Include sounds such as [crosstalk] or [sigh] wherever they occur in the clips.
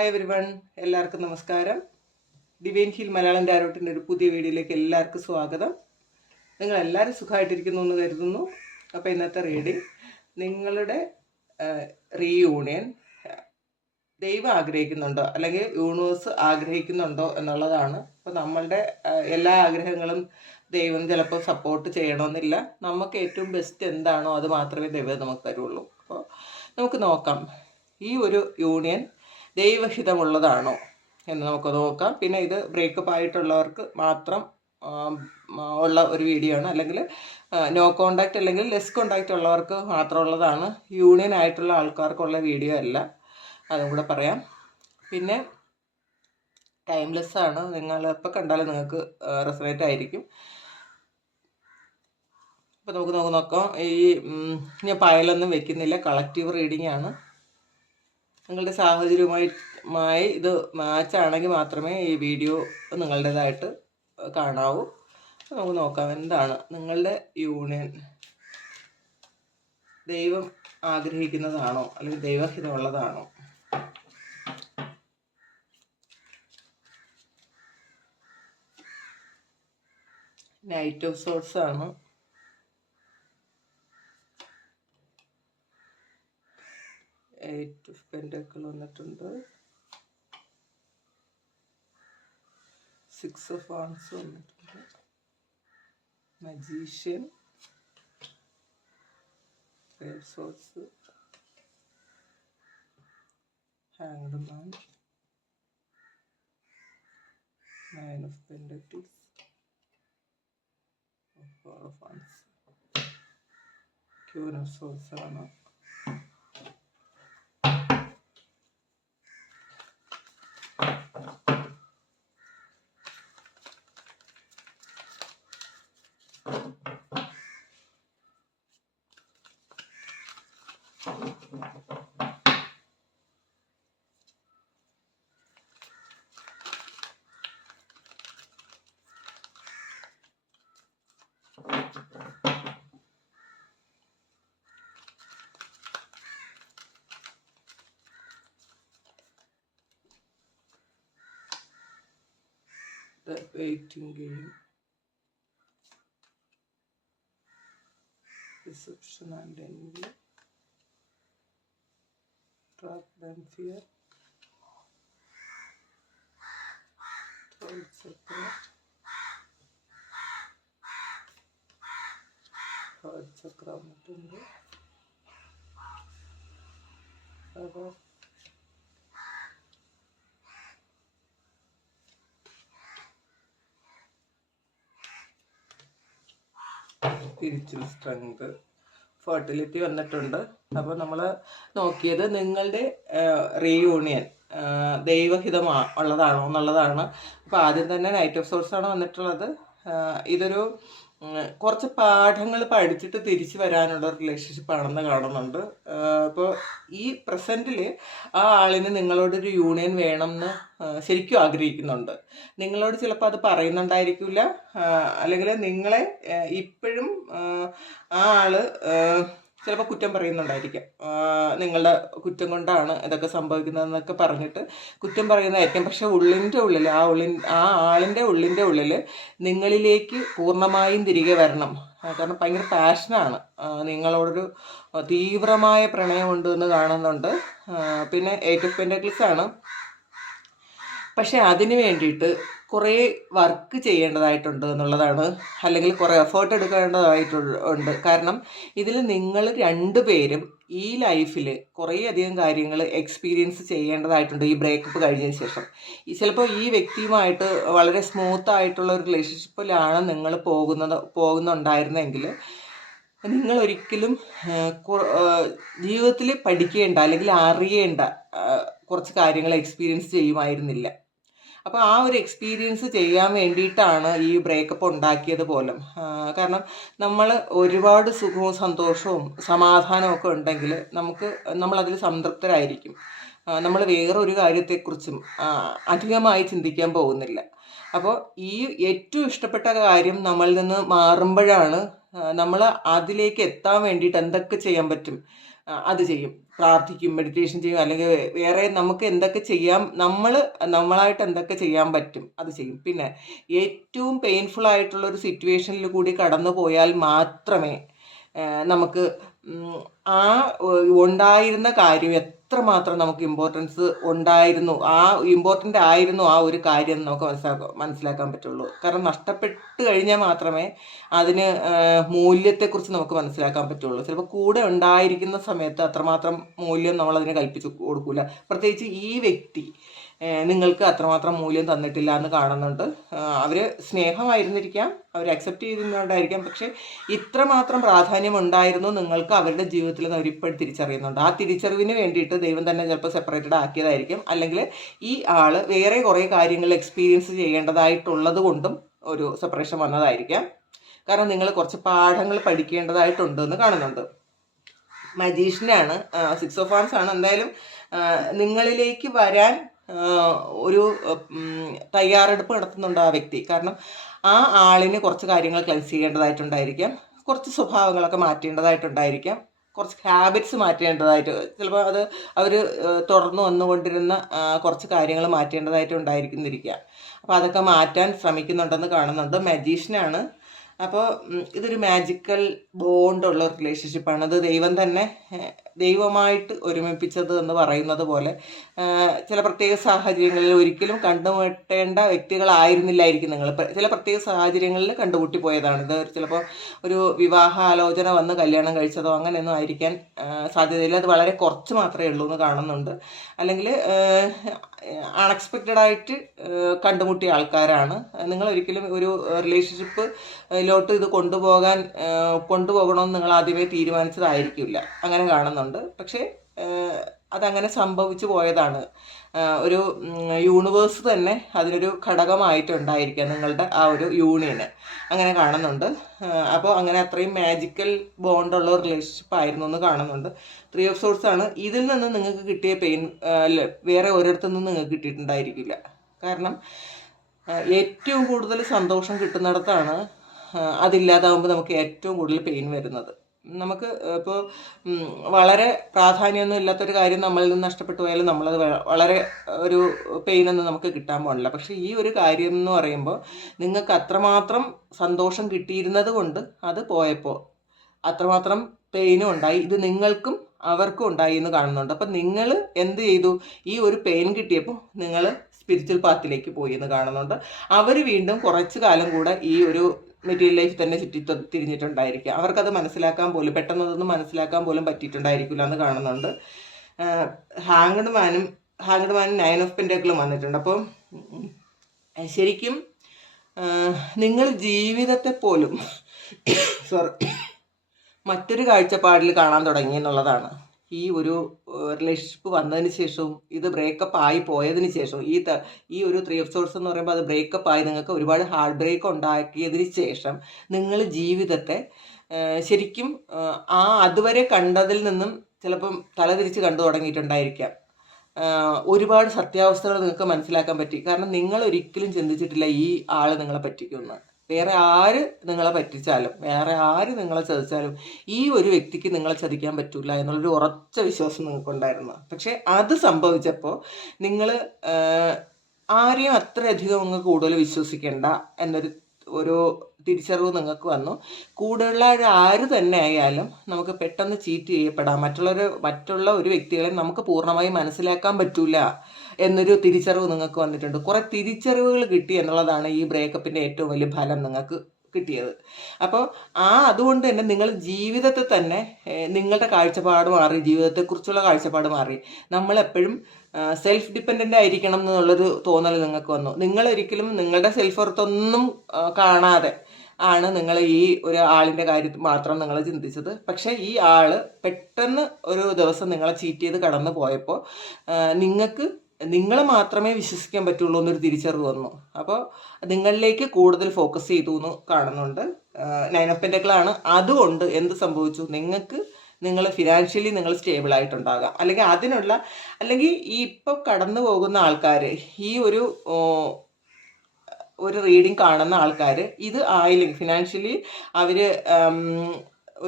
Hi every one എല്ലാവർക്കും നമസ്കാരം divine heal Malayalam ഡയറോട്ടിൻ്റെ ഒരു പുതിയ വീഡിയോയിലേക്ക് എല്ലാവർക്കും സ്വാഗതം നിങ്ങൾ എല്ലാവരും സുഖമായിട്ടിരിക്കുന്നു എന്ന് കരുതുന്നു അപ്പോൾ ഇന്നത്തെ റീഡിങ് നിങ്ങളുടെ റീയൂണിയൻ ദൈവം ആഗ്രഹിക്കുന്നുണ്ടോ അല്ലെങ്കിൽ യൂണിവേഴ്സ് ആഗ്രഹിക്കുന്നുണ്ടോ എന്നുള്ളതാണ് അപ്പോൾ നമ്മളുടെ എല്ലാ ആഗ്രഹങ്ങളും ദൈവം ചിലപ്പോൾ സപ്പോർട്ട് ചെയ്യണമെന്നില്ല നമുക്ക് ഏറ്റവും ബെസ്റ്റ് എന്താണോ അത് മാത്രമേ ദൈവം നമുക്ക് തരുള്ളൂ അപ്പോൾ നമുക്ക് നോക്കാം ഈ ഒരു യൂണിയൻ ദൈവഹിതമുള്ളതാണോ എന്ന് നമുക്ക് നോക്കാം പിന്നെ ഇത് ബ്രേക്കപ്പ് ആയിട്ടുള്ളവർക്ക് മാത്രം ഉള്ള ഒരു വീഡിയോ ആണ് അല്ലെങ്കിൽ നോ കോണ്ടാക്റ്റ് അല്ലെങ്കിൽ ലെസ് കോണ്ടാക്റ്റ് ഉള്ളവർക്ക് മാത്രമുള്ളതാണ് യൂണിയൻ ആയിട്ടുള്ള ആൾക്കാർക്കുള്ള വീഡിയോ അല്ല അതും കൂടെ പറയാം പിന്നെ ടൈംലെസ് ആണ് നിങ്ങൾ എപ്പോൾ കണ്ടാലും നിങ്ങൾക്ക് റെസറേറ്റ് ആയിരിക്കും അപ്പോൾ നമുക്ക് നോക്കാം ഈ ഞാൻ പായലൊന്നും വെക്കുന്നില്ല കളക്റ്റീവ് റീഡിംഗ് ആണ് നിങ്ങളുടെ സാഹചര്യവുമായി ഇത് മാച്ച് ആണെങ്കിൽ മാത്രമേ ഈ വീഡിയോ നിങ്ങളുടേതായിട്ട് കാണാവൂ നമുക്ക് നോക്കാം എന്താണ് നിങ്ങളുടെ യൂണിയൻ ദൈവം ആഗ്രഹിക്കുന്നതാണോ അല്ലെങ്കിൽ ദൈവഹിതമുള്ളതാണോ നൈറ്റ് ഓഫ് സോട്സ് ആണ് eight of Pentacles, on the tundal, six of Wands, on the magician, five swords, hanged man, nine of pentacles, four of arms, Queen of swords are enough. The waiting game deception and envy, trap and fear. തിരിച്ചു strength fertility വന്നിട്ടുണ്ട് അപ്പോൾ നമ്മൾ നോക്കിയത് നിങ്ങളുടെ reunion ദൈവഹിതമാ ഉള്ളതാണോ എന്നുള്ളതാണ് അപ്പോൾ ആദ്യം തന്നെ നൈറ്റ് ഓഫ് സോഴ്സാണ് വന്നിട്ടുള്ളത് ഇതൊരു കുറച്ച് പാഠങ്ങൾ പഠിച്ചിട്ട് തിരിച്ചു വരാനുള്ള റിലേഷൻഷിപ്പ് ആണെന്ന് കാണുന്നുണ്ട് അപ്പോൾ ഈ പ്രസൻറ്റിൽ ആ ആളിന് നിങ്ങളോടൊരു യൂണിയൻ വേണമെന്ന് ശരിക്കും ആഗ്രഹിക്കുന്നുണ്ട് നിങ്ങളോട് ചിലപ്പോൾ അത് പറയുന്നുണ്ടായിരിക്കില്ല അല്ലെങ്കിൽ നിങ്ങളെ ഇപ്പോഴും ആ ആൾ ചിലപ്പോൾ കുറ്റം പറയുന്നുണ്ടായിരിക്കാം നിങ്ങളുടെ കുറ്റം കൊണ്ടാണ് ഇതൊക്കെ സംഭവിക്കുന്നതെന്നൊക്കെ പറഞ്ഞിട്ട് കുറ്റം പറയുന്നതായിരിക്കും പക്ഷെ ഉള്ളിൻ്റെ ഉള്ളിൽ ആ ഉള്ളിൻ ആ ആളിൻ്റെ ഉള്ളിൻ്റെ ഉള്ളിൽ നിങ്ങളിലേക്ക് പൂർണ്ണമായും തിരികെ വരണം കാരണം ഭയങ്കര പാഷനാണ് നിങ്ങളോടൊരു തീവ്രമായ പ്രണയമുണ്ട് എന്ന് കാണുന്നുണ്ട് പിന്നെ എയ്റ്റ് ക്ലിസ് പെൻഡക്ലിസ് ആണ് പക്ഷേ അതിന് വേണ്ടിയിട്ട് കുറേ വർക്ക് ചെയ്യേണ്ടതായിട്ടുണ്ട് എന്നുള്ളതാണ് അല്ലെങ്കിൽ കുറേ എഫേർട്ട് എടുക്കേണ്ടതായിട്ടുണ്ട് കാരണം ഇതിൽ നിങ്ങൾ രണ്ടു പേരും ഈ ലൈഫിൽ കുറേയധികം കാര്യങ്ങൾ എക്സ്പീരിയൻസ് ചെയ്യേണ്ടതായിട്ടുണ്ട് ഈ ബ്രേക്കപ്പ് കഴിഞ്ഞതിന് ശേഷം ചിലപ്പോൾ ഈ വ്യക്തിയുമായിട്ട് വളരെ സ്മൂത്ത് ആയിട്ടുള്ള ഒരു റിലേഷൻഷിപ്പിലാണ് നിങ്ങൾ പോകുന്നത് പോകുന്നുണ്ടായിരുന്നെങ്കിൽ നിങ്ങൾ ഒരിക്കലും ജീവിതത്തിൽ പഠിക്കേണ്ട അല്ലെങ്കിൽ അറിയേണ്ട കുറച്ച് കാര്യങ്ങൾ എക്സ്പീരിയൻസ് ചെയ്യുമായിരുന്നില്ല അപ്പോൾ ആ ഒരു എക്സ്പീരിയൻസ് ചെയ്യാൻ വേണ്ടിയിട്ടാണ് ഈ ബ്രേക്കപ്പ് ഉണ്ടാക്കിയത് പോലും കാരണം നമ്മൾ ഒരുപാട് സുഖവും സന്തോഷവും സമാധാനവും ഒക്കെ ഉണ്ടെങ്കിൽ നമുക്ക് നമ്മളതിൽ സംതൃപ്തരായിരിക്കും നമ്മൾ വേറൊരു കാര്യത്തെക്കുറിച്ചും അധികമായി ചിന്തിക്കാൻ പോകുന്നില്ല അപ്പോൾ ഈ ഏറ്റവും ഇഷ്ടപ്പെട്ട കാര്യം നമ്മളിൽ നിന്ന് മാറുമ്പോഴാണ് നമ്മൾ അതിലേക്ക് എത്താൻ വേണ്ടിയിട്ട് എന്തൊക്കെ ചെയ്യാൻ പറ്റും അത് ചെയ്യും പ്രാർത്ഥിക്കും മെഡിറ്റേഷൻ ചെയ്യും അല്ലെങ്കിൽ വേറെ നമുക്ക് എന്തൊക്കെ ചെയ്യാം നമ്മൾ നമ്മളായിട്ട് എന്തൊക്കെ ചെയ്യാൻ പറ്റും അത് ചെയ്യും പിന്നെ ഏറ്റവും പെയിൻഫുൾ ആയിട്ടുള്ള ഒരു സിറ്റുവേഷനിൽ കൂടി കടന്നു പോയാൽ മാത്രമേ നമുക്ക് ആ ഉണ്ടായിരുന്ന കാര്യം അത്രമാത്രം നമുക്ക് ഇമ്പോർട്ടൻസ് ഉണ്ടായിരുന്നു ആ ഇമ്പോർട്ടൻ്റ് ആയിരുന്നു ആ ഒരു കാര്യം എന്ന് നമുക്ക് മനസ്സിലാക്കാൻ മനസ്സിലാക്കാൻ പറ്റുള്ളൂ കാരണം നഷ്ടപ്പെട്ട് കഴിഞ്ഞാൽ മാത്രമേ അതിന് മൂല്യത്തെക്കുറിച്ച് നമുക്ക് മനസ്സിലാക്കാൻ പറ്റുള്ളൂ ചിലപ്പോൾ കൂടെ ഉണ്ടായിരിക്കുന്ന സമയത്ത് അത്രമാത്രം മൂല്യം നമ്മളതിന് കൽപ്പിച്ചു കൊടുക്കില്ല പ്രത്യേകിച്ച് ഈ വ്യക്തി നിങ്ങൾക്ക് അത്രമാത്രം മൂല്യം തന്നിട്ടില്ല എന്ന് കാണുന്നുണ്ട് അവർ സ്നേഹമായിരുന്നിരിക്കാം അവർ അക്സെപ്റ്റ് ചെയ്തിരുന്നുണ്ടായിരിക്കാം പക്ഷേ ഇത്രമാത്രം പ്രാധാന്യം ഉണ്ടായിരുന്നു നിങ്ങൾക്ക് അവരുടെ ജീവിതത്തിൽ നിന്ന് അവരിപ്പോൾ തിരിച്ചറിയുന്നുണ്ട് ആ തിരിച്ചറിവിന് വേണ്ടിയിട്ട് ദൈവം തന്നെ ചിലപ്പോൾ സെപ്പറേറ്റഡ് ആക്കിയതായിരിക്കും അല്ലെങ്കിൽ ഈ ആൾ വേറെ കുറേ കാര്യങ്ങൾ എക്സ്പീരിയൻസ് ചെയ്യേണ്ടതായിട്ടുള്ളത് കൊണ്ടും ഒരു സെപ്പറേഷൻ വന്നതായിരിക്കാം കാരണം നിങ്ങൾ കുറച്ച് പാഠങ്ങൾ പഠിക്കേണ്ടതായിട്ടുണ്ട് എന്ന് കാണുന്നുണ്ട് മജീഷ്യനാണ് സിക്സ് ഓഫ് ആൻസ് ആണ് എന്തായാലും നിങ്ങളിലേക്ക് വരാൻ ഒരു തയ്യാറെടുപ്പ് നടത്തുന്നുണ്ട് ആ വ്യക്തി കാരണം ആ ആളിന് കുറച്ച് കാര്യങ്ങൾ ക്ലൈസ് ചെയ്യേണ്ടതായിട്ടുണ്ടായിരിക്കാം കുറച്ച് സ്വഭാവങ്ങളൊക്കെ മാറ്റേണ്ടതായിട്ടുണ്ടായിരിക്കാം കുറച്ച് ഹാബിറ്റ്സ് മാറ്റേണ്ടതായിട്ട് ചിലപ്പോൾ അത് അവർ തുടർന്ന് വന്നുകൊണ്ടിരുന്ന കുറച്ച് കാര്യങ്ങൾ മാറ്റേണ്ടതായിട്ട് അപ്പോൾ അതൊക്കെ മാറ്റാൻ ശ്രമിക്കുന്നുണ്ടെന്ന് കാണുന്നുണ്ട് മജീഷ്യനാണ് അപ്പോൾ ഇതൊരു മാജിക്കൽ ബോണ്ടുള്ള റിലേഷൻഷിപ്പാണ് അത് ദൈവം തന്നെ ദൈവമായിട്ട് ഒരുമിപ്പിച്ചത് എന്ന് പറയുന്നത് പോലെ ചില പ്രത്യേക സാഹചര്യങ്ങളിൽ ഒരിക്കലും കണ്ടുമുട്ടേണ്ട വ്യക്തികളായിരുന്നില്ലായിരിക്കും നിങ്ങൾ ചില പ്രത്യേക സാഹചര്യങ്ങളിൽ കണ്ടുമുട്ടി പോയതാണ് ഇത് ചിലപ്പോൾ ഒരു വിവാഹാലോചന വന്ന് കല്യാണം കഴിച്ചതോ അങ്ങനെയൊന്നും ആയിരിക്കാൻ സാധ്യതയില്ല അത് വളരെ കുറച്ച് മാത്രമേ ഉള്ളൂ എന്ന് കാണുന്നുണ്ട് അല്ലെങ്കിൽ അൺഎക്സ്പെക്റ്റഡായിട്ട് കണ്ടുമുട്ടിയ ആൾക്കാരാണ് നിങ്ങൾ ഒരിക്കലും ഒരു റിലേഷൻഷിപ്പ് മുന്നിലോട്ട് ഇത് കൊണ്ടുപോകാൻ കൊണ്ടുപോകണമെന്ന് നിങ്ങൾ ആദ്യമേ തീരുമാനിച്ചതായിരിക്കില്ല അങ്ങനെ കാണുന്നുണ്ട് പക്ഷേ അതങ്ങനെ സംഭവിച്ചു പോയതാണ് ഒരു യൂണിവേഴ്സ് തന്നെ അതിനൊരു ഘടകമായിട്ടുണ്ടായിരിക്കുക നിങ്ങളുടെ ആ ഒരു യൂണിയന് അങ്ങനെ കാണുന്നുണ്ട് അപ്പോൾ അങ്ങനെ അത്രയും മാജിക്കൽ ബോണ്ടുള്ള റിലേഷൻഷിപ്പ് ആയിരുന്നു എന്ന് കാണുന്നുണ്ട് ത്രീ ഓഫ് സോഴ്സ് ആണ് ഇതിൽ നിന്ന് നിങ്ങൾക്ക് കിട്ടിയ പെയിൻ വേറെ ഒരിടത്തു നിന്നും നിങ്ങൾക്ക് കിട്ടിയിട്ടുണ്ടായിരിക്കില്ല കാരണം ഏറ്റവും കൂടുതൽ സന്തോഷം കിട്ടുന്നിടത്താണ് അതില്ലാതാവുമ്പോൾ നമുക്ക് ഏറ്റവും കൂടുതൽ പെയിൻ വരുന്നത് നമുക്ക് ഇപ്പോൾ വളരെ പ്രാധാന്യമൊന്നും ഇല്ലാത്തൊരു കാര്യം നമ്മളിൽ നിന്ന് നഷ്ടപ്പെട്ടു പോയാലും നമ്മളത് വളരെ ഒരു പെയിനൊന്നും നമുക്ക് കിട്ടാൻ പാടില്ല പക്ഷേ ഈ ഒരു കാര്യം എന്ന് പറയുമ്പോൾ നിങ്ങൾക്ക് അത്രമാത്രം സന്തോഷം കിട്ടിയിരുന്നത് കൊണ്ട് അത് പോയപ്പോൾ അത്രമാത്രം പെയിനും ഉണ്ടായി ഇത് നിങ്ങൾക്കും അവർക്കും ഉണ്ടായി എന്ന് കാണുന്നുണ്ട് അപ്പം നിങ്ങൾ എന്ത് ചെയ്തു ഈ ഒരു പെയിൻ കിട്ടിയപ്പോൾ നിങ്ങൾ സ്പിരിച്വൽ പാത്തിലേക്ക് പോയി എന്ന് കാണുന്നുണ്ട് അവർ വീണ്ടും കുറച്ച് കാലം കൂടെ ഈ ഒരു മെറ്റീരിയൽ ലൈഫ് തന്നെ ചുറ്റി തിരിഞ്ഞിട്ടുണ്ടായിരിക്കുക അവർക്കത് മനസ്സിലാക്കാൻ പോലും പെട്ടെന്ന് അതൊന്നും മനസ്സിലാക്കാൻ പോലും പറ്റിയിട്ടുണ്ടായിരിക്കില്ല എന്ന് കാണുന്നുണ്ട് ഹാങ്ഡ് മാനും ഹാങ്ഡ് മാനും നയൻ ഓഫ് പെൻറ്റേക്കിളും വന്നിട്ടുണ്ട് അപ്പോൾ ശരിക്കും നിങ്ങൾ ജീവിതത്തെ പോലും സോറി [coughs] മറ്റൊരു കാഴ്ചപ്പാടിൽ കാണാൻ തുടങ്ങി എന്നുള്ളതാണ് ഈ ഒരു റിലേഷൻഷിപ്പ് വന്നതിന് ശേഷവും ഇത് ബ്രേക്കപ്പ് ആയി പോയതിന് ശേഷവും ഈ ഈ ഒരു ത്രീ ഓഫ് സോഴ്സ് എന്ന് പറയുമ്പോൾ അത് ബ്രേക്കപ്പ് ആയി നിങ്ങൾക്ക് ഒരുപാട് ഹാർഡ് ബ്രേക്ക് ഉണ്ടാക്കിയതിന് ശേഷം നിങ്ങൾ ജീവിതത്തെ ശരിക്കും ആ അതുവരെ കണ്ടതിൽ നിന്നും ചിലപ്പം തലതിരിച്ച് കണ്ടു തുടങ്ങിയിട്ടുണ്ടായിരിക്കാം ഒരുപാട് സത്യാവസ്ഥകൾ നിങ്ങൾക്ക് മനസ്സിലാക്കാൻ പറ്റി കാരണം നിങ്ങൾ ഒരിക്കലും ചിന്തിച്ചിട്ടില്ല ഈ ആൾ നിങ്ങളെ പറ്റിക്കുമെന്ന് വേറെ ആര് നിങ്ങളെ പറ്റിച്ചാലും വേറെ ആര് നിങ്ങളെ ചതിച്ചാലും ഈ ഒരു വ്യക്തിക്ക് നിങ്ങളെ ചതിക്കാൻ പറ്റില്ല എന്നുള്ളൊരു ഉറച്ച വിശ്വാസം നിങ്ങൾക്കുണ്ടായിരുന്നു പക്ഷെ അത് സംഭവിച്ചപ്പോൾ നിങ്ങൾ ആരെയും അത്രയധികം അങ്ങ് കൂടുതൽ വിശ്വസിക്കേണ്ട എന്നൊരു ഒരു തിരിച്ചറിവ് നിങ്ങൾക്ക് വന്നു കൂടുതലായ ആര് തന്നെ ആയാലും നമുക്ക് പെട്ടെന്ന് ചീറ്റ് ചെയ്യപ്പെടാം മറ്റുള്ളവർ മറ്റുള്ള ഒരു വ്യക്തികളെ നമുക്ക് പൂർണ്ണമായി മനസ്സിലാക്കാൻ പറ്റൂല എന്നൊരു തിരിച്ചറിവ് നിങ്ങൾക്ക് വന്നിട്ടുണ്ട് കുറേ തിരിച്ചറിവുകൾ കിട്ടി എന്നുള്ളതാണ് ഈ ബ്രേക്കപ്പിൻ്റെ ഏറ്റവും വലിയ ഫലം നിങ്ങൾക്ക് കിട്ടിയത് അപ്പോൾ ആ അതുകൊണ്ട് തന്നെ നിങ്ങൾ ജീവിതത്തെ തന്നെ നിങ്ങളുടെ കാഴ്ചപ്പാട് മാറി ജീവിതത്തെക്കുറിച്ചുള്ള കാഴ്ചപ്പാട് മാറി നമ്മളെപ്പോഴും സെൽഫ് ഡിപ്പെൻഡൻ്റ് ആയിരിക്കണം എന്നുള്ളൊരു തോന്നൽ നിങ്ങൾക്ക് വന്നു നിങ്ങളൊരിക്കലും നിങ്ങളുടെ സെൽഫ് വർത്ത് ഒന്നും കാണാതെ ആണ് നിങ്ങൾ ഈ ഒരു ആളിൻ്റെ കാര്യത്തിൽ മാത്രം നിങ്ങൾ ചിന്തിച്ചത് പക്ഷേ ഈ ആൾ പെട്ടെന്ന് ഒരു ദിവസം നിങ്ങളെ ചീറ്റ് ചെയ്ത് കടന്നു പോയപ്പോൾ നിങ്ങൾക്ക് നിങ്ങളെ മാത്രമേ വിശ്വസിക്കാൻ പറ്റുള്ളൂ എന്നൊരു തിരിച്ചറിവ് വന്നു അപ്പോൾ നിങ്ങളിലേക്ക് കൂടുതൽ ഫോക്കസ് ചെയ്തു എന്ന് കാണുന്നുണ്ട് നയൻ ഓഫ് പെൻറ്റക്കിളാണ് അതുകൊണ്ട് എന്ത് സംഭവിച്ചു നിങ്ങൾക്ക് നിങ്ങൾ ഫിനാൻഷ്യലി നിങ്ങൾ സ്റ്റേബിൾ ആയിട്ടുണ്ടാകാം അല്ലെങ്കിൽ അതിനുള്ള അല്ലെങ്കിൽ ഈ ഇപ്പം കടന്നു പോകുന്ന ആൾക്കാർ ഈ ഒരു ഒരു റീഡിംഗ് കാണുന്ന ആൾക്കാർ ഇത് ആയില്ലെങ്കിൽ ഫിനാൻഷ്യലി അവർ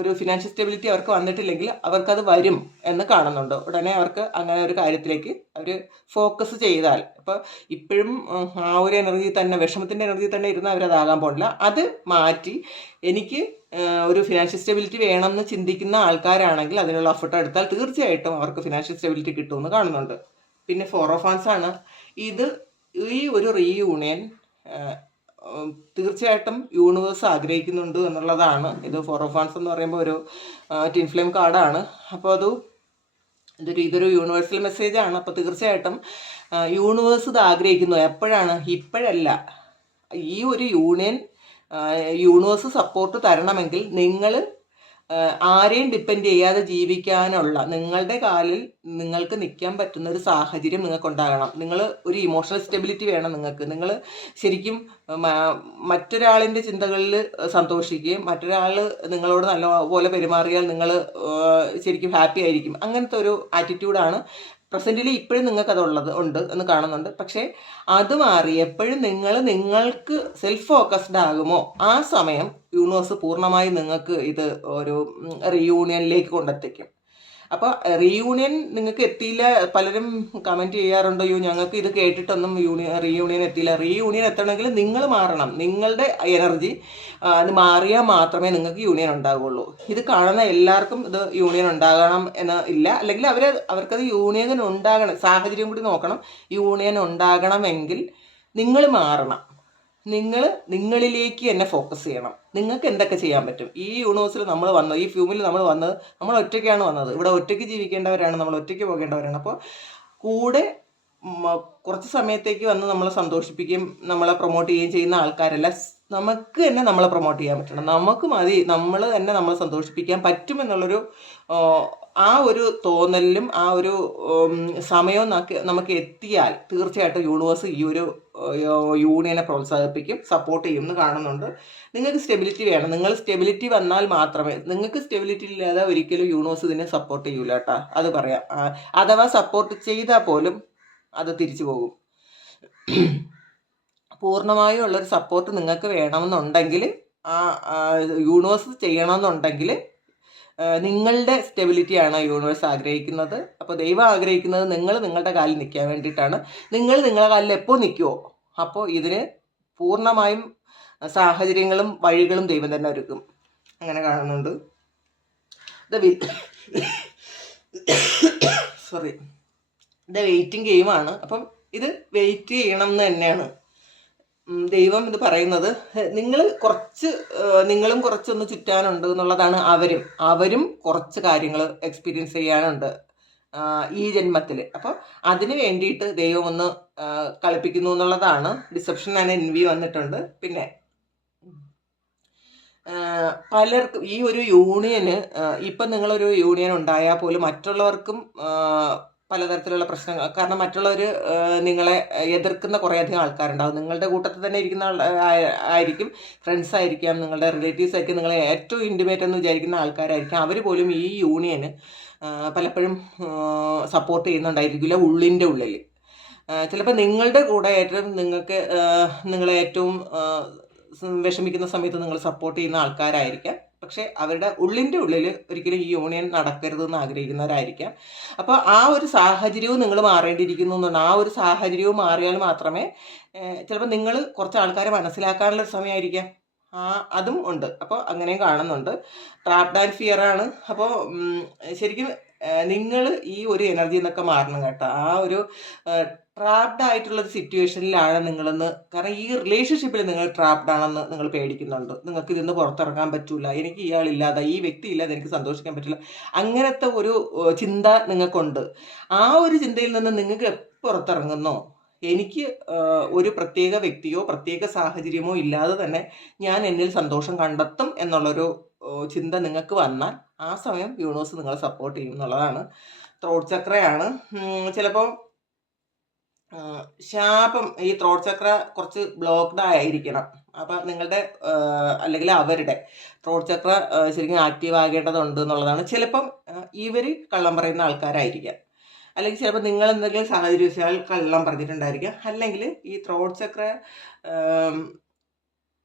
ഒരു ഫിനാൻഷ്യൽ സ്റ്റെബിലിറ്റി അവർക്ക് വന്നിട്ടില്ലെങ്കിൽ അവർക്കത് വരും എന്ന് കാണുന്നുണ്ട് ഉടനെ അവർക്ക് അങ്ങനെ ഒരു കാര്യത്തിലേക്ക് അവർ ഫോക്കസ് ചെയ്താൽ ഇപ്പോൾ ഇപ്പോഴും ആ ഒരു എനർജി തന്നെ വിഷമത്തിൻ്റെ എനർജി തന്നെ ഇരുന്ന് അവരതാകാൻ പാടില്ല അത് മാറ്റി എനിക്ക് ഒരു ഫിനാൻഷ്യൽ സ്റ്റെബിലിറ്റി വേണമെന്ന് ചിന്തിക്കുന്ന ആൾക്കാരാണെങ്കിൽ അതിനുള്ള എഫർട്ട് എടുത്താൽ തീർച്ചയായിട്ടും അവർക്ക് ഫിനാൻഷ്യൽ സ്റ്റെബിലിറ്റി കിട്ടുമെന്ന് കാണുന്നുണ്ട് പിന്നെ ഫോർ ഓഫ് ആൻസ് ആണ് ഇത് ഈ ഒരു റീയൂണിയൻ തീർച്ചയായിട്ടും യൂണിവേഴ്സ് ആഗ്രഹിക്കുന്നുണ്ട് എന്നുള്ളതാണ് ഇത് ഫോർ ഓഫ് ഫാൻസ് എന്ന് പറയുമ്പോൾ ഒരു ടിൻ ഫ്ലെയിം കാർഡാണ് അപ്പോൾ അത് ഇതൊരു ഇതൊരു യൂണിവേഴ്സൽ മെസ്സേജ് ആണ് അപ്പോൾ തീർച്ചയായിട്ടും യൂണിവേഴ്സ് ഇത് ആഗ്രഹിക്കുന്നു എപ്പോഴാണ് ഇപ്പോഴല്ല ഈ ഒരു യൂണിയൻ യൂണിവേഴ്സ് സപ്പോർട്ട് തരണമെങ്കിൽ നിങ്ങൾ ആരെയും ഡിപ്പെൻഡ് ചെയ്യാതെ ജീവിക്കാനുള്ള നിങ്ങളുടെ കാലിൽ നിങ്ങൾക്ക് നിൽക്കാൻ പറ്റുന്ന ഒരു സാഹചര്യം നിങ്ങൾക്ക് ഉണ്ടാകണം നിങ്ങൾ ഒരു ഇമോഷണൽ സ്റ്റെബിലിറ്റി വേണം നിങ്ങൾക്ക് നിങ്ങൾ ശരിക്കും മറ്റൊരാളിൻ്റെ ചിന്തകളിൽ സന്തോഷിക്കുകയും മറ്റൊരാൾ നിങ്ങളോട് നല്ല പോലെ പെരുമാറിയാൽ നിങ്ങൾ ശരിക്കും ഹാപ്പി ആയിരിക്കും അങ്ങനത്തെ ഒരു ആറ്റിറ്റ്യൂഡാണ് പ്രസൻറ്റിൽ ഇപ്പോഴും നിങ്ങൾക്ക് അതുള്ളത് ഉണ്ട് എന്ന് കാണുന്നുണ്ട് പക്ഷേ അത് മാറി എപ്പോഴും നിങ്ങൾ നിങ്ങൾക്ക് സെൽഫ് ഫോക്കസ്ഡ് ആകുമോ ആ സമയം യൂണിവേഴ്സ് പൂർണ്ണമായും നിങ്ങൾക്ക് ഇത് ഒരു റീയൂണിയനിലേക്ക് കൊണ്ടെത്തിക്കും അപ്പോൾ റീയൂണിയൻ നിങ്ങൾക്ക് എത്തിയില്ല പലരും കമൻറ്റ് ചെയ്യാറുണ്ടോ യോ ഞങ്ങൾക്ക് ഇത് കേട്ടിട്ടൊന്നും യൂണിയൻ റീയൂണിയൻ എത്തിയില്ല റീയൂണിയൻ എത്തണമെങ്കിൽ നിങ്ങൾ മാറണം നിങ്ങളുടെ എനർജി അത് മാറിയാൽ മാത്രമേ നിങ്ങൾക്ക് യൂണിയൻ ഉണ്ടാകുള്ളൂ ഇത് കാണുന്ന എല്ലാവർക്കും ഇത് യൂണിയൻ ഉണ്ടാകണം എന്ന് ഇല്ല അല്ലെങ്കിൽ അവർ അവർക്കത് യൂണിയൻ ഉണ്ടാകണം സാഹചര്യം കൂടി നോക്കണം യൂണിയൻ ഉണ്ടാകണമെങ്കിൽ നിങ്ങൾ മാറണം നിങ്ങൾ നിങ്ങളിലേക്ക് തന്നെ ഫോക്കസ് ചെയ്യണം നിങ്ങൾക്ക് എന്തൊക്കെ ചെയ്യാൻ പറ്റും ഈ യൂണിവേഴ്സിൽ നമ്മൾ വന്നത് ഈ ഫ്യൂമിൽ നമ്മൾ വന്നത് നമ്മൾ ഒറ്റയ്ക്കാണ് വന്നത് ഇവിടെ ഒറ്റയ്ക്ക് ജീവിക്കേണ്ടവരാണ് നമ്മൾ ഒറ്റയ്ക്ക് പോകേണ്ടവരാണ് അപ്പോൾ കൂടെ കുറച്ച് സമയത്തേക്ക് വന്ന് നമ്മളെ സന്തോഷിപ്പിക്കുകയും നമ്മളെ പ്രൊമോട്ട് ചെയ്യുകയും ചെയ്യുന്ന ആൾക്കാരല്ല നമുക്ക് തന്നെ നമ്മളെ പ്രൊമോട്ട് ചെയ്യാൻ പറ്റണം നമുക്ക് മതി നമ്മൾ തന്നെ നമ്മളെ സന്തോഷിപ്പിക്കാൻ പറ്റുമെന്നുള്ളൊരു ആ ഒരു തോന്നലിലും ആ ഒരു സമയവും നമുക്ക് എത്തിയാൽ തീർച്ചയായിട്ടും യൂണിവേഴ്സ് ഈ ഒരു യൂണിയനെ പ്രോത്സാഹിപ്പിക്കും സപ്പോർട്ട് ചെയ്യും എന്ന് കാണുന്നുണ്ട് നിങ്ങൾക്ക് സ്റ്റെബിലിറ്റി വേണം നിങ്ങൾ സ്റ്റെബിലിറ്റി വന്നാൽ മാത്രമേ നിങ്ങൾക്ക് സ്റ്റെബിലിറ്റി ഇല്ലാതെ ഒരിക്കലും യൂണിവേഴ്സ് ഇതിനെ സപ്പോർട്ട് ചെയ്യൂല കേട്ടോ അത് പറയാം അഥവാ സപ്പോർട്ട് ചെയ്താൽ പോലും അത് തിരിച്ചു പോകും പൂർണ്ണമായും ഉള്ളൊരു സപ്പോർട്ട് നിങ്ങൾക്ക് വേണമെന്നുണ്ടെങ്കിൽ ആ യൂണിവേഴ്സ് ചെയ്യണമെന്നുണ്ടെങ്കിൽ നിങ്ങളുടെ സ്റ്റെബിലിറ്റിയാണ് യൂണിവേഴ്സ് ആഗ്രഹിക്കുന്നത് അപ്പോൾ ദൈവം ആഗ്രഹിക്കുന്നത് നിങ്ങൾ നിങ്ങളുടെ കാലിൽ നിൽക്കാൻ വേണ്ടിയിട്ടാണ് നിങ്ങൾ നിങ്ങളുടെ കാലിൽ എപ്പോൾ നിൽക്കുമോ അപ്പോൾ ഇതിന് പൂർണ്ണമായും സാഹചര്യങ്ങളും വഴികളും ദൈവം തന്നെ ഒരുക്കും അങ്ങനെ കാണുന്നുണ്ട് ദ സോറി ദ വെയിറ്റിംഗ് ഗെയിമാണ് അപ്പം ഇത് വെയിറ്റ് ചെയ്യണം എന്ന് തന്നെയാണ് ദൈവം ഇത് പറയുന്നത് നിങ്ങൾ കുറച്ച് നിങ്ങളും കുറച്ചൊന്ന് ചുറ്റാനുണ്ട് എന്നുള്ളതാണ് അവരും അവരും കുറച്ച് കാര്യങ്ങൾ എക്സ്പീരിയൻസ് ചെയ്യാനുണ്ട് ഈ ജന്മത്തിൽ അപ്പോൾ അതിന് വേണ്ടിയിട്ട് ദൈവം ഒന്ന് കളിപ്പിക്കുന്നു എന്നുള്ളതാണ് ഡിസപ്ഷൻ എൻ എൻവി വന്നിട്ടുണ്ട് പിന്നെ പലർക്കും ഈ ഒരു യൂണിയന് ഇപ്പം നിങ്ങളൊരു യൂണിയൻ ഉണ്ടായാൽ പോലും മറ്റുള്ളവർക്കും പലതരത്തിലുള്ള പ്രശ്നങ്ങൾ കാരണം മറ്റുള്ളവർ നിങ്ങളെ എതിർക്കുന്ന കുറേയധികം ആൾക്കാരുണ്ടാവും നിങ്ങളുടെ കൂട്ടത്തിൽ തന്നെ ഇരിക്കുന്ന ആയിരിക്കും ഫ്രണ്ട്സ് ആയിരിക്കാം നിങ്ങളുടെ റിലേറ്റീവ്സ് ആയിരിക്കും നിങ്ങളെ ഏറ്റവും ഇൻറ്റിമേറ്റ് എന്ന് വിചാരിക്കുന്ന ആൾക്കാരായിരിക്കും അവർ പോലും ഈ യൂണിയന് പലപ്പോഴും സപ്പോർട്ട് ചെയ്യുന്നുണ്ടായിരിക്കില്ല ഉള്ളിൻ്റെ ഉള്ളിൽ ചിലപ്പോൾ നിങ്ങളുടെ കൂടെ ഏറ്റവും നിങ്ങൾക്ക് നിങ്ങളെ ഏറ്റവും വിഷമിക്കുന്ന സമയത്ത് നിങ്ങൾ സപ്പോർട്ട് ചെയ്യുന്ന ആൾക്കാരായിരിക്കാം പക്ഷേ അവരുടെ ഉള്ളിൻ്റെ ഉള്ളിൽ ഒരിക്കലും യൂണിയൻ നടക്കരുതെന്ന് ആഗ്രഹിക്കുന്നവരായിരിക്കാം അപ്പോൾ ആ ഒരു സാഹചര്യവും നിങ്ങൾ മാറേണ്ടിയിരിക്കുന്നു എന്നാണ് ആ ഒരു സാഹചര്യവും മാറിയാൽ മാത്രമേ ചിലപ്പോൾ നിങ്ങൾ കുറച്ച് ആൾക്കാരെ മനസ്സിലാക്കാനുള്ള ഒരു സമയമായിരിക്കാം ആ അതും ഉണ്ട് അപ്പോൾ അങ്ങനെയും കാണുന്നുണ്ട് ട്രാപ്ഡ് ആൻഡ് ഫിയർ ആണ് അപ്പോൾ ശരിക്കും നിങ്ങൾ ഈ ഒരു എനർജി എന്നൊക്കെ മാറണം കേട്ടോ ആ ഒരു ട്രാപ്ഡ് ആയിട്ടുള്ള ഒരു സിറ്റുവേഷനിലാണ് നിങ്ങളെന്ന് കാരണം ഈ റിലേഷൻഷിപ്പിൽ നിങ്ങൾ ട്രാപ്ഡ് ആണെന്ന് നിങ്ങൾ പേടിക്കുന്നുണ്ട് നിങ്ങൾക്ക് ഇതിന്ന് പുറത്തിറങ്ങാൻ പറ്റില്ല എനിക്ക് ഇയാളില്ലാതെ ഈ വ്യക്തി ഇല്ലാതെ എനിക്ക് സന്തോഷിക്കാൻ പറ്റില്ല അങ്ങനത്തെ ഒരു ചിന്ത നിങ്ങൾക്കുണ്ട് ആ ഒരു ചിന്തയിൽ നിന്ന് നിങ്ങൾക്ക് പുറത്തിറങ്ങുന്നോ എനിക്ക് ഒരു പ്രത്യേക വ്യക്തിയോ പ്രത്യേക സാഹചര്യമോ ഇല്ലാതെ തന്നെ ഞാൻ എന്നിൽ സന്തോഷം കണ്ടെത്തും എന്നുള്ളൊരു ചിന്ത നിങ്ങൾക്ക് വന്നാൽ ആ സമയം യൂണിവേഴ്സ് നിങ്ങളെ സപ്പോർട്ട് ചെയ്യും എന്നുള്ളതാണ് ത്രോട്ട് ചക്രയാണ് ചിലപ്പോൾ ശാപം ഈ ത്രോട്ട് ചക്ര കുറച്ച് ബ്ലോക്ക്ഡ് ആയിരിക്കണം അപ്പം നിങ്ങളുടെ അല്ലെങ്കിൽ അവരുടെ ത്രോട്ട് ചക്ര ശരിക്കും ആക്റ്റീവ് ആകേണ്ടതുണ്ട് എന്നുള്ളതാണ് ചിലപ്പം ഇവർ കള്ളം പറയുന്ന ആൾക്കാരായിരിക്കാം അല്ലെങ്കിൽ ചിലപ്പോൾ നിങ്ങൾ എന്തെങ്കിലും വെച്ചാൽ കള്ളം പറഞ്ഞിട്ടുണ്ടായിരിക്കാം അല്ലെങ്കിൽ ഈ ത്രോട്ട് ചക്ര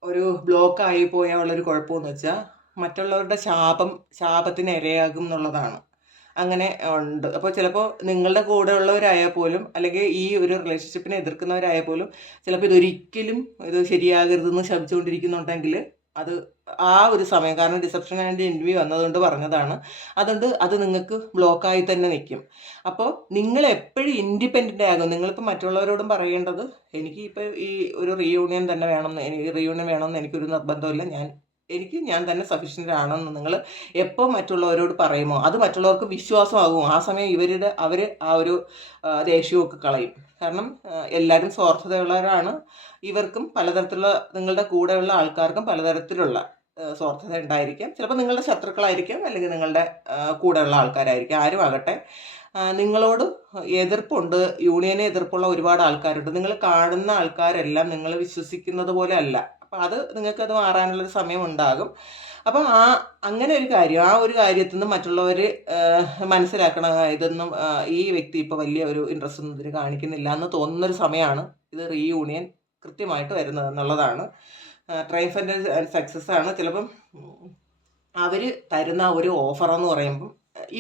ഒരു ബ്ലോക്ക് ആയി പോയാൽ ഉള്ളൊരു കുഴപ്പമെന്ന് വെച്ചാൽ മറ്റുള്ളവരുടെ ശാപം ശാപത്തിന് ഇരയാകും എന്നുള്ളതാണ് അങ്ങനെ ഉണ്ട് അപ്പോൾ ചിലപ്പോൾ നിങ്ങളുടെ കൂടെ ഉള്ളവരായാൽ പോലും അല്ലെങ്കിൽ ഈ ഒരു റിലേഷൻഷിപ്പിനെ എതിർക്കുന്നവരായ പോലും ചിലപ്പോൾ ഇതൊരിക്കലും ഇത് ശരിയാകരുതെന്ന് ശബ്ദിച്ചുകൊണ്ടിരിക്കുന്നുണ്ടെങ്കിൽ അത് ആ ഒരു സമയം കാരണം ഡിസപ്ഷൻ ആൻഡ് ഇൻ്റർവ്യൂ വന്നതുകൊണ്ട് പറഞ്ഞതാണ് അതുകൊണ്ട് അത് നിങ്ങൾക്ക് ബ്ലോക്കായി തന്നെ നിൽക്കും അപ്പോൾ നിങ്ങൾ എപ്പോഴും ഇൻഡിപെൻഡൻ്റ് ആകും നിങ്ങളിപ്പോൾ മറ്റുള്ളവരോടും പറയേണ്ടത് എനിക്ക് ഇപ്പോൾ ഈ ഒരു റീയൂണിയൻ തന്നെ വേണം റീയൂണിയൻ വേണമെന്ന് എനിക്കൊരു നിർബന്ധമില്ല ഞാൻ എനിക്ക് ഞാൻ തന്നെ ആണെന്ന് നിങ്ങൾ എപ്പോൾ മറ്റുള്ളവരോട് പറയുമോ അത് മറ്റുള്ളവർക്ക് വിശ്വാസമാകും ആ സമയം ഇവരുടെ അവർ ആ ഒരു ദേഷ്യമൊക്കെ കളയും കാരണം എല്ലാവരും സ്വാർത്ഥതയുള്ളവരാണ് ഇവർക്കും പലതരത്തിലുള്ള നിങ്ങളുടെ കൂടെയുള്ള ആൾക്കാർക്കും പലതരത്തിലുള്ള സ്വാർത്ഥത ഉണ്ടായിരിക്കാം ചിലപ്പോൾ നിങ്ങളുടെ ശത്രുക്കളായിരിക്കാം അല്ലെങ്കിൽ നിങ്ങളുടെ കൂടെയുള്ള ആൾക്കാരായിരിക്കാം ആരും ആകട്ടെ നിങ്ങളോട് എതിർപ്പുണ്ട് യൂണിയനെ എതിർപ്പുള്ള ഒരുപാട് ആൾക്കാരുണ്ട് നിങ്ങൾ കാണുന്ന ആൾക്കാരെല്ലാം നിങ്ങൾ വിശ്വസിക്കുന്നത് പോലെ അല്ല അപ്പോൾ അത് നിങ്ങൾക്കത് മാറാനുള്ളൊരു സമയം ഉണ്ടാകും അപ്പോൾ ആ അങ്ങനെ ഒരു കാര്യം ആ ഒരു കാര്യത്തിൽ നിന്ന് മറ്റുള്ളവർ മനസ്സിലാക്കണ ഇതൊന്നും ഈ വ്യക്തി ഇപ്പോൾ വലിയ ഒരു ഇൻട്രസ്റ്റ് ഒന്നും ഇതിന് കാണിക്കുന്നില്ല എന്ന് തോന്നുന്നൊരു സമയമാണ് ഇത് റീയൂണിയൻ കൃത്യമായിട്ട് വരുന്നത് എന്നുള്ളതാണ് ട്രൈഫൻ്റെ ആൻഡ് സക്സസ് ആണ് ചിലപ്പം അവർ തരുന്ന ഒരു ഓഫർ എന്ന് പറയുമ്പം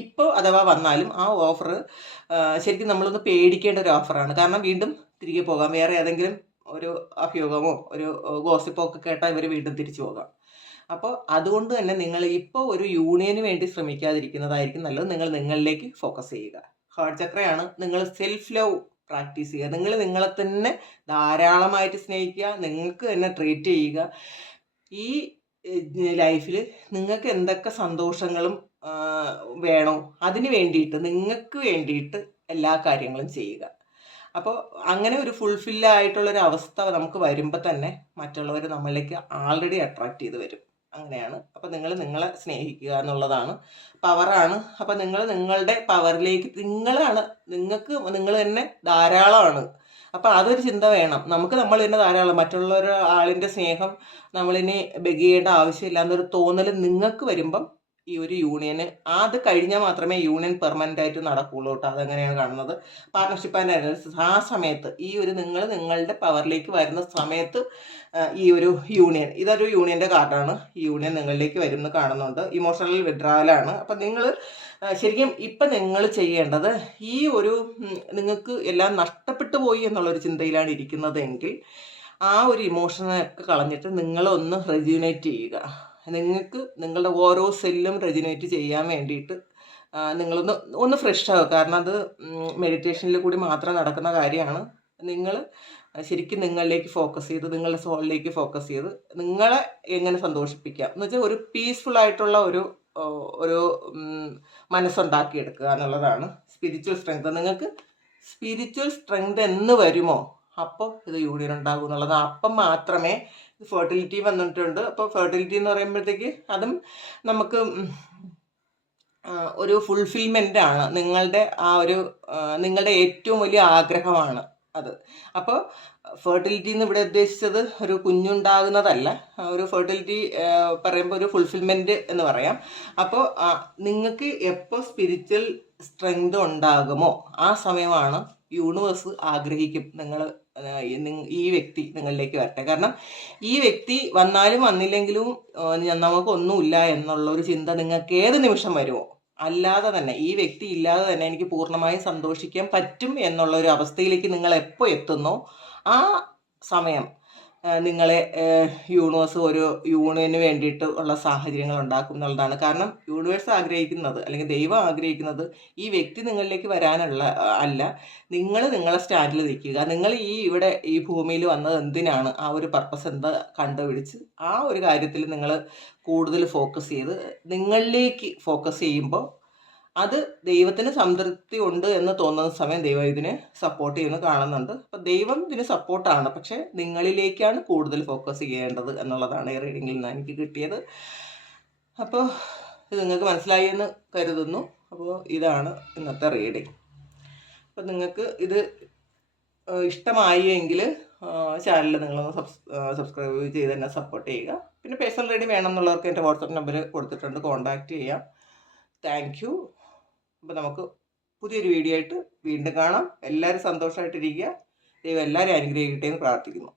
ഇപ്പോൾ അഥവാ വന്നാലും ആ ഓഫർ ശരിക്കും നമ്മളൊന്ന് പേടിക്കേണ്ട ഒരു ഓഫറാണ് കാരണം വീണ്ടും തിരികെ പോകാം വേറെ ഏതെങ്കിലും ഒരു അഭ്യൂഹമോ ഒരു ഗോസിപ്പോ ഒക്കെ കേട്ടാൽ ഇവർ വീണ്ടും തിരിച്ചു പോകാം അപ്പോൾ അതുകൊണ്ട് തന്നെ നിങ്ങൾ ഇപ്പോൾ ഒരു യൂണിയന് വേണ്ടി ശ്രമിക്കാതിരിക്കുന്നതായിരിക്കും നല്ലത് നിങ്ങൾ നിങ്ങളിലേക്ക് ഫോക്കസ് ചെയ്യുക ഹാർട്ട് ചക്രയാണ് നിങ്ങൾ സെൽഫ് ലവ് പ്രാക്ടീസ് ചെയ്യുക നിങ്ങൾ നിങ്ങളെ തന്നെ ധാരാളമായിട്ട് സ്നേഹിക്കുക നിങ്ങൾക്ക് തന്നെ ട്രീറ്റ് ചെയ്യുക ഈ ലൈഫിൽ നിങ്ങൾക്ക് എന്തൊക്കെ സന്തോഷങ്ങളും വേണോ അതിന് വേണ്ടിയിട്ട് നിങ്ങൾക്ക് വേണ്ടിയിട്ട് എല്ലാ കാര്യങ്ങളും ചെയ്യുക അപ്പോൾ അങ്ങനെ ഒരു ആയിട്ടുള്ള ആയിട്ടുള്ളൊരു അവസ്ഥ നമുക്ക് വരുമ്പോൾ തന്നെ മറ്റുള്ളവർ നമ്മളിലേക്ക് ആൾറെഡി അട്രാക്ട് ചെയ്ത് വരും അങ്ങനെയാണ് അപ്പോൾ നിങ്ങൾ നിങ്ങളെ സ്നേഹിക്കുക എന്നുള്ളതാണ് പവറാണ് അപ്പോൾ നിങ്ങൾ നിങ്ങളുടെ പവറിലേക്ക് നിങ്ങളാണ് നിങ്ങൾക്ക് നിങ്ങൾ തന്നെ ധാരാളമാണ് അപ്പോൾ അതൊരു ചിന്ത വേണം നമുക്ക് നമ്മൾ തന്നെ ധാരാളം മറ്റുള്ളവരുടെ ഒരാളിൻ്റെ സ്നേഹം നമ്മളിനി ബെഗ് ചെയ്യേണ്ട ആവശ്യമില്ല എന്നൊരു തോന്നൽ നിങ്ങൾക്ക് വരുമ്പം ഈ ഒരു യൂണിയന് അത് കഴിഞ്ഞാൽ മാത്രമേ യൂണിയൻ പെർമനൻ്റ് ആയിട്ട് നടക്കുകയുള്ളൂ കേട്ടോ അതങ്ങനെയാണ് കാണുന്നത് പാർട്ണർഷിപ്പ് ആൻഡ് അനാലിസിസ് ആ സമയത്ത് ഈ ഒരു നിങ്ങൾ നിങ്ങളുടെ പവറിലേക്ക് വരുന്ന സമയത്ത് ഈ ഒരു യൂണിയൻ ഇതൊരു യൂണിയൻ്റെ കാർഡാണ് ഈ യൂണിയൻ നിങ്ങളിലേക്ക് വരുമെന്ന് കാണുന്നുണ്ട് ഇമോഷണൽ വിഡ്രാവലാണ് അപ്പം നിങ്ങൾ ശരിക്കും ഇപ്പം നിങ്ങൾ ചെയ്യേണ്ടത് ഈ ഒരു നിങ്ങൾക്ക് എല്ലാം നഷ്ടപ്പെട്ടു പോയി എന്നുള്ളൊരു ചിന്തയിലാണ് ഇരിക്കുന്നതെങ്കിൽ ആ ഒരു ഇമോഷനൊക്കെ കളഞ്ഞിട്ട് നിങ്ങളൊന്ന് റെജ്യൂനേറ്റ് ചെയ്യുക നിങ്ങൾക്ക് നിങ്ങളുടെ ഓരോ സെല്ലും റെജിനേറ്റ് ചെയ്യാൻ വേണ്ടിയിട്ട് നിങ്ങളൊന്ന് ഒന്ന് ഫ്രഷ് ആവുക കാരണം അത് മെഡിറ്റേഷനിൽ കൂടി മാത്രം നടക്കുന്ന കാര്യമാണ് നിങ്ങൾ ശരിക്കും നിങ്ങളിലേക്ക് ഫോക്കസ് ചെയ്ത് നിങ്ങളുടെ സോളിലേക്ക് ഫോക്കസ് ചെയ്ത് നിങ്ങളെ എങ്ങനെ സന്തോഷിപ്പിക്കാം എന്ന് വെച്ചാൽ ഒരു പീസ്ഫുൾ ആയിട്ടുള്ള ഒരു ഒരു മനസ്സുണ്ടാക്കിയെടുക്കുക എന്നുള്ളതാണ് സ്പിരിച്വൽ സ്ട്രെങ്ത് നിങ്ങൾക്ക് സ്പിരിച്വൽ സ്ട്രെങ്ത് എന്ന് വരുമോ അപ്പോൾ ഇത് യൂണിയൻ ഉണ്ടാകും എന്നുള്ളത് അപ്പം മാത്രമേ ഫെർട്ടിലിറ്റി വന്നിട്ടുണ്ട് അപ്പോൾ ഫെർട്ടിലിറ്റി എന്ന് പറയുമ്പോഴത്തേക്ക് അതും നമുക്ക് ഒരു ഫുൾഫിൽമെൻ്റ് ആണ് നിങ്ങളുടെ ആ ഒരു നിങ്ങളുടെ ഏറ്റവും വലിയ ആഗ്രഹമാണ് അത് അപ്പോൾ ഫെർട്ടിലിറ്റി എന്ന് ഇവിടെ ഉദ്ദേശിച്ചത് ഒരു കുഞ്ഞുണ്ടാകുന്നതല്ല ഒരു ഫെർട്ടിലിറ്റി പറയുമ്പോൾ ഒരു ഫുൾഫിൽമെന്റ് എന്ന് പറയാം അപ്പോൾ നിങ്ങൾക്ക് എപ്പോൾ സ്പിരിച്വൽ സ്ട്രെങ്ത് ഉണ്ടാകുമോ ആ സമയമാണ് യൂണിവേഴ്സ് ആഗ്രഹിക്കും നിങ്ങൾ ഈ വ്യക്തി നിങ്ങളിലേക്ക് വരട്ടെ കാരണം ഈ വ്യക്തി വന്നാലും വന്നില്ലെങ്കിലും നമുക്കൊന്നുമില്ല എന്നുള്ള ഒരു ചിന്ത നിങ്ങൾക്ക് ഏത് നിമിഷം വരുമോ അല്ലാതെ തന്നെ ഈ വ്യക്തി ഇല്ലാതെ തന്നെ എനിക്ക് പൂർണ്ണമായും സന്തോഷിക്കാൻ പറ്റും എന്നുള്ള ഒരു അവസ്ഥയിലേക്ക് നിങ്ങൾ എപ്പോൾ എത്തുന്നോ ആ സമയം നിങ്ങളെ യൂണിവേഴ്സ് ഒരു യൂണിന് വേണ്ടിയിട്ട് ഉള്ള സാഹചര്യങ്ങൾ ഉണ്ടാക്കും എന്നുള്ളതാണ് കാരണം യൂണിവേഴ്സ് ആഗ്രഹിക്കുന്നത് അല്ലെങ്കിൽ ദൈവം ആഗ്രഹിക്കുന്നത് ഈ വ്യക്തി നിങ്ങളിലേക്ക് വരാനുള്ള അല്ല നിങ്ങൾ നിങ്ങളെ സ്റ്റാൻഡിൽ നിൽക്കുക നിങ്ങൾ ഈ ഇവിടെ ഈ ഭൂമിയിൽ വന്നത് എന്തിനാണ് ആ ഒരു പർപ്പസ് എന്താ കണ്ടുപിടിച്ച് ആ ഒരു കാര്യത്തിൽ നിങ്ങൾ കൂടുതൽ ഫോക്കസ് ചെയ്ത് നിങ്ങളിലേക്ക് ഫോക്കസ് ചെയ്യുമ്പോൾ അത് ദൈവത്തിന് സംതൃപ്തി ഉണ്ട് എന്ന് തോന്നുന്ന സമയം ദൈവം ഇതിനെ സപ്പോർട്ട് ചെയ്യുന്നു കാണുന്നുണ്ട് അപ്പം ദൈവം ഇതിന് സപ്പോർട്ടാണ് പക്ഷേ നിങ്ങളിലേക്കാണ് കൂടുതൽ ഫോക്കസ് ചെയ്യേണ്ടത് എന്നുള്ളതാണ് ഈ റീഡിങ്ങിൽ നിന്ന് എനിക്ക് കിട്ടിയത് അപ്പോൾ ഇത് നിങ്ങൾക്ക് മനസ്സിലായി എന്ന് കരുതുന്നു അപ്പോൾ ഇതാണ് ഇന്നത്തെ റീഡിങ് അപ്പം നിങ്ങൾക്ക് ഇത് ഇഷ്ടമായി എങ്കിൽ ചാനൽ നിങ്ങളൊന്ന് സബ്സ് സബ്സ്ക്രൈബ് ചെയ്ത് തന്നെ സപ്പോർട്ട് ചെയ്യുക പിന്നെ പേഴ്സണൽ റീഡിങ് വേണം എന്നുള്ളവർക്ക് എൻ്റെ വാട്സപ്പ് നമ്പർ കൊടുത്തിട്ടുണ്ട് കോൺടാക്റ്റ് ചെയ്യാം താങ്ക് യു അപ്പോൾ നമുക്ക് പുതിയൊരു വീഡിയോ ആയിട്ട് വീണ്ടും കാണാം എല്ലാവരും സന്തോഷമായിട്ടിരിക്കുക ദൈവം എല്ലാവരും അനുഗ്രഹിക്കട്ടെ എന്ന് പ്രാർത്ഥിക്കുന്നു